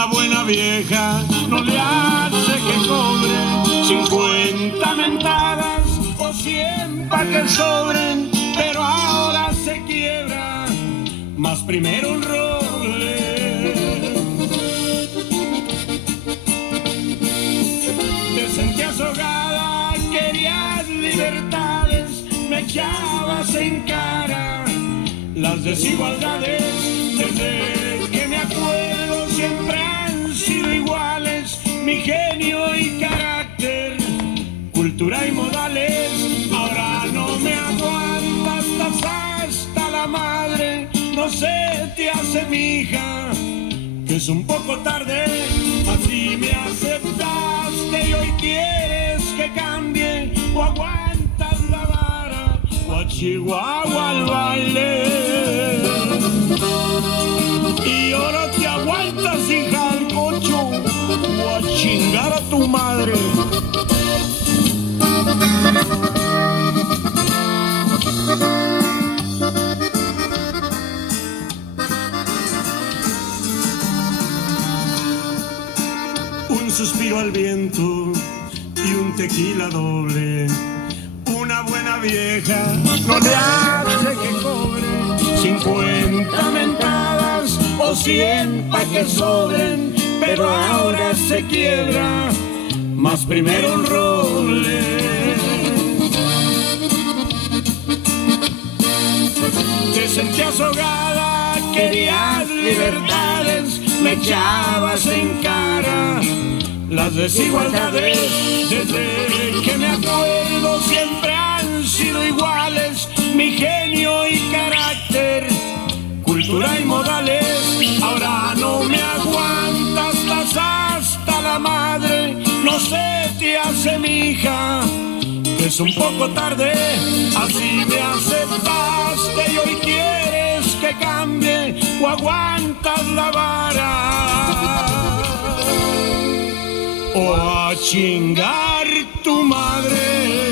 Una buena vieja no le hace que cobre 50 mentadas o 100 pa' que sobren, pero ahora se quiebra, más primero un roble. Te sentías ahogada, querías libertades, me echabas en cara las desigualdades. Desde que me acuerdo siempre han sido iguales mi genio y carácter, cultura y modales. Ahora no me aguantas, estás hasta la madre, no se te hace mi hija, que es un poco tarde. Así me aceptaste y hoy quieres que cambie, o aguantas la vara o a Chihuahua al baile. Y ahora te aguantas, hija, al cocho o a chingar a tu madre. Un suspiro al viento y un tequila doble. Una buena vieja no le hace que cobre 50 mentadas o 100 pa' que sobren, pero ahora se quiebra, más primero un roble. Te sentías ahogada, querías libertades, me echabas en cara las desigualdades. Desde que me acuerdo siempre han sido iguales mi genio y carácter, cultura y modales. Ahora no me aguantas, estás hasta la madre, no se te hace mi hija, que es un poco tarde. Así me aceptaste y hoy quieres que cambie, o aguantas la vara o a chingar tu madre.